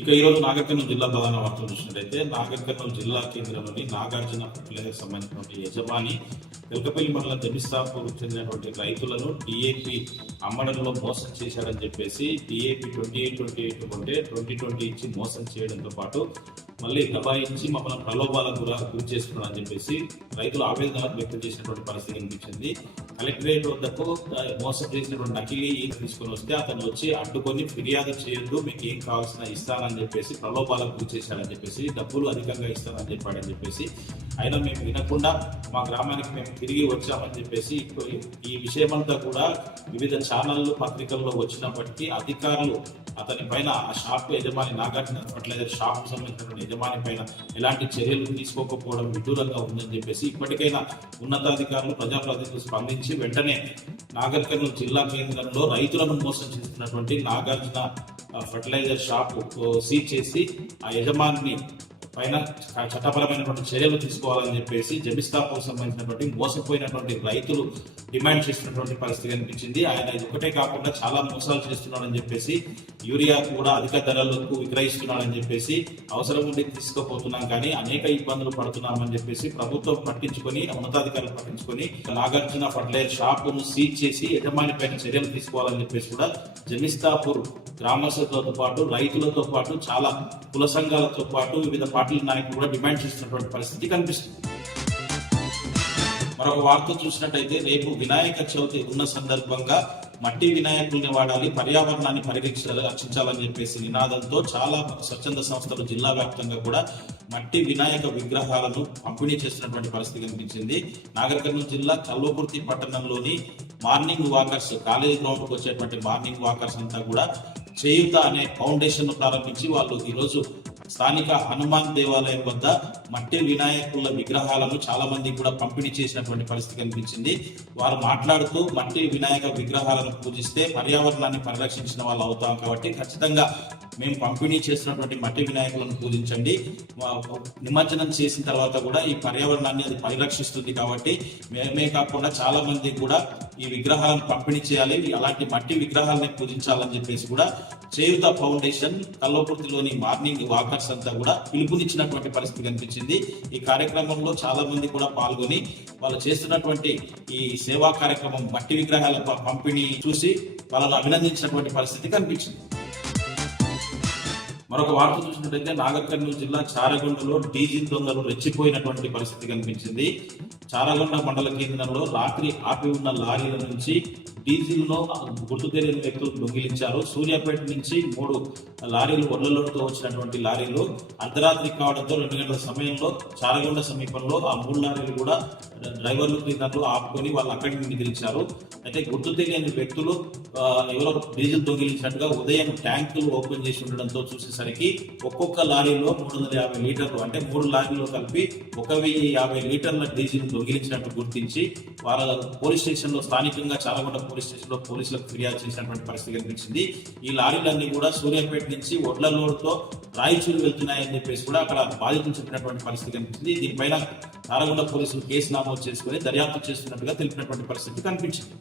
ఇక ఈరోజు నాగర్ కర్నూలు జిల్లా ప్రధాన వార్తలు చూసినట్లయితే నాగర్ కర్నూలు జిల్లా కేంద్రంలోని నాగార్జున ఫర్టిలైజర్ సంబంధించినటువంటి యజమాని తెలకపల్లి మండలం జమిస్తాపూర్ చెందినటువంటి రైతులను డిఏపి అమ్మడంలో మోసం చేశారని చెప్పేసి డిఏపి 28-28 కొంటే 2020 ఇచ్చి మోసం చేయడంతో పాటు మళ్ళీ దబాయించి మమ్మల్ని ప్రలోభాలకు గురి చేస్తున్నారని చెప్పేసి రైతులు ఆవేదన వ్యక్తం చేసినటువంటి పరిస్థితి కనిపించింది. కలెక్టరేట్ వద్దకు మోసం చేసినటువంటి నకిలీ తీసుకొని వస్తే అతను వచ్చి అడ్డుకొని ఫిర్యాదు చేయొద్దు, మీకు ఏం కావాల్సిన ఇస్తానని చెప్పేసి ప్రలోభాలకు గురి చేశారని చెప్పేసి, డబ్బులు అధికంగా ఇస్తానని చెప్పాడని చెప్పేసి, అయినా మేము వినకుండా మా గ్రామానికి మేము తిరిగి వచ్చామని చెప్పేసి ఈ విషయమంతా కూడా వివిధ ఛానళ్ళు పత్రికల్లో వచ్చినప్పటికీ అధికారులు అతని పైన ఆ షాప్ యజమాని నాగార్జున ఫర్టిలైజర్ షాప్ సంబంధించినటువంటి యజమాని పైన ఎలాంటి చర్యలు తీసుకోకపోవడం విడ్డూరంగా ఉందని చెప్పేసి ఇప్పటికైనా ఉన్నతాధికారులు ప్రజాప్రతినిధులు స్పందించి వెంటనే నాగర్ కర్నూలు జిల్లా కేంద్రంలో రైతులను మోసం చేస్తున్నటువంటి నాగార్జున ఫర్టిలైజర్ షాప్ సీజ్ చేసి ఆ యజమాని పైన చట్టపరమైనటువంటి చర్యలు తీసుకోవాలని చెప్పేసి జమిస్తాపూర్ సంబంధించినటువంటి మోసపోయినటువంటి రైతులు డిమాండ్ చేస్తున్నటువంటి పరిస్థితి కనిపించింది. ఆయన ఇది ఒకటే కాకుండా చాలా మోసాలు చేస్తున్నాడని చెప్పేసి, యూరియా కూడా అధిక ధరలకు విక్రయిస్తున్నాడని చెప్పేసి, అవసరం ఉండి తీసుకుపోతున్నాం కానీ అనేక ఇబ్బందులు పడుతున్నామని చెప్పేసి ప్రభుత్వం పట్టించుకొని, ఉన్నతాధికారులు పట్టించుకొని నాగార్జున ఫర్టిలైజర్ షాపును సీజ్ చేసి యజమాని పైన చర్యలు తీసుకోవాలని చెప్పేసి కూడా జమిస్తాపూర్ గ్రామస్తులతో పాటు రైతులతో పాటు చాలా కుల సంఘాలతో పాటు వివిధ పార్టీల నాయకులు కూడా డిమాండ్ చేస్తున్నటువంటి పరిస్థితి కనిపిస్తుంది. మరొక వార్త చూసినట్టయితే రేపు వినాయక చవితి ఉన్న సందర్భంగా మట్టి వినాయకుల్ని వాడాలి, పర్యావరణాన్ని రక్షించాలని చెప్పేసి నినాదంతో చాలా స్వచ్ఛంద సంస్థలు జిల్లా వ్యాప్తంగా కూడా మట్టి వినాయక విగ్రహాలను పంపిణీ చేస్తున్నటువంటి పరిస్థితి కనిపించింది. నాగర్ కర్నూలు జిల్లా కల్వకుర్తి పట్టణంలోని మార్నింగ్ వాకర్స్ కాలేజీ గ్రౌండ్కి వచ్చేటువంటి మార్నింగ్ వాకర్స్ అంతా కూడా చేయుత అనే ఫౌండేషన్ ప్రారంభించి వాళ్ళు ఈరోజు స్థానిక హనుమాన్ దేవాలయం వద్ద మట్టి వినాయకుల విగ్రహాలను చాలా మంది కూడా పంపిణీ చేసినటువంటి పరిస్థితి కనిపించింది. వారు మాట్లాడుతూ మట్టి వినాయక విగ్రహాలను పూజిస్తే పర్యావరణాన్ని పరిరక్షించిన వాళ్ళు అవుతాం కాబట్టి ఖచ్చితంగా మేము పంపిణీ చేసినటువంటి మట్టి వినాయకులను పూజించండి, నిమజ్జనం చేసిన తర్వాత కూడా ఈ పర్యావరణాన్ని అది పరిరక్షిస్తుంది కాబట్టి మేమే కాకుండా చాలా మంది కూడా ఈ విగ్రహాలను పంపిణీ చేయాలి, అలాంటి మట్టి విగ్రహాలని పూజించాలని చెప్పేసి కూడా చేయుత ఫౌండేషన్ కల్వకుర్తిలోని మార్నింగ్ వాకర్స్ అంతా కూడా పిలుపునిచ్చినటువంటి పరిస్థితి కనిపించింది. ఈ కార్యక్రమంలో చాలా మంది కూడా పాల్గొని వాళ్ళు చేస్తున్నటువంటి ఈ సేవా కార్యక్రమం మట్టి విగ్రహాల పంపిణీ చూసి వాళ్ళను అభినందించినటువంటి పరిస్థితి కనిపించింది. మరొక వార్త చూసినట్లయితే నాగర్ కర్నూలు జిల్లా చారగొండలో డీజిల్ దొంగలు రెచ్చిపోయినటువంటి పరిస్థితి కనిపించింది. చారగొండ మండల కేంద్రంలో రాత్రి ఆపి ఉన్న లారీల నుంచి డీజిల్ ను గుర్తు తెలియని వ్యక్తులు దొంగిలించారు. సూర్యాపేట నుంచి 3 లారీలు ఒళ్లలోతో వచ్చినటువంటి లారీలు అర్ధరాత్రి కావడంతో 2 గంటల సమయంలో చారగొండ సమీపంలో ఆ 3 లారీలు కూడా డ్రైవర్లు క్లీనర్లు ఆపుకొని వాళ్ళు అక్కడి నుండి నిలిచారు. అయితే గుర్తు తెలియని వ్యక్తులు ఎవరో డీజిల్ దొంగిలించినట్టుగా ఉదయం ట్యాంకులు ఓపెన్ చేసి ఉండడంతో చూసేసరికి ఒక్కొక్క లారీలో 350 లీటర్లు అంటే 3 లారీలు కలిపి 1050 లీటర్ల డీజిల్ దొంగిలించినట్టు గుర్తించి వాళ్ళ పోలీస్ స్టేషన్ లో స్థానికంగా చారగొండ పోలీస్ స్టేషన్ లో పోలీసులకు ఫిర్యాదు చేసినటువంటి పరిస్థితి కనిపించింది. ఈ లారీలన్నీ కూడా సూర్యాపేట నుంచి ఒడ్ల లోడ్తో రాయచూరు వెళ్తున్నాయని చెప్పేసి కూడా అక్కడ బాధితులు చెప్పినటువంటి పరిస్థితి కనిపించింది. దీనిపైన చారగొండ పోలీసులు కేసు నమోదు చేసుకుని దర్యాప్తు చేస్తున్నట్టుగా తెలిపినటువంటి పరిస్థితి కనిపించింది.